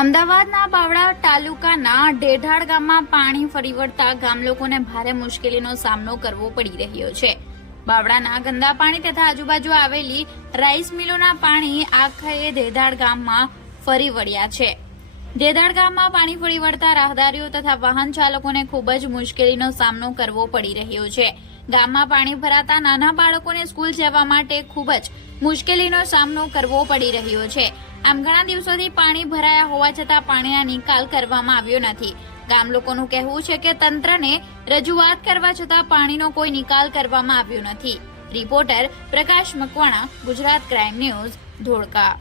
અમદાવાદના બાવળા તાલુકાના ઢેઢાળ ગામમાં પાણી ફરી વળતા ગામ લોકોને ભારે મુશ્કેલીનો સામનો કરવો પડી રહ્યો છે. બાવળાના ગંદા પાણી તથા આજુબાજુ આવેલી રાઈસ મિલોના પાણી આખરે ઢેઢાળ ગામમાં ફરી વળ્યા છે. ઢેઢાળ ગામમાં પાણી ફરી વળતા રાહદારીઓ તથા વાહન ચાલકોને ખૂબ જ મુશ્કેલીનો સામનો કરવો પડી રહ્યો છે. ગામમાં પાણી ભરાતા નાના બાળકોને સ્કૂલ જવા માટે ખૂબ જ મુશ્કેલીનો સામનો કરવો પડી રહ્યો છે. આમ ઘણા દિવસોથી પાણી ભરાયા હોવા છતાં પાણીના નિકાલ કરવામાં આવ્યો નથી. ગામ લોકોનું કહેવું છે કે તંત્રને રજૂઆત કરવા છતાં પાણીનો કોઈ નિકાલ કરવામાં આવ્યો નથી. Reporter Prakash Makwana, Gujarat crime news, Dholka.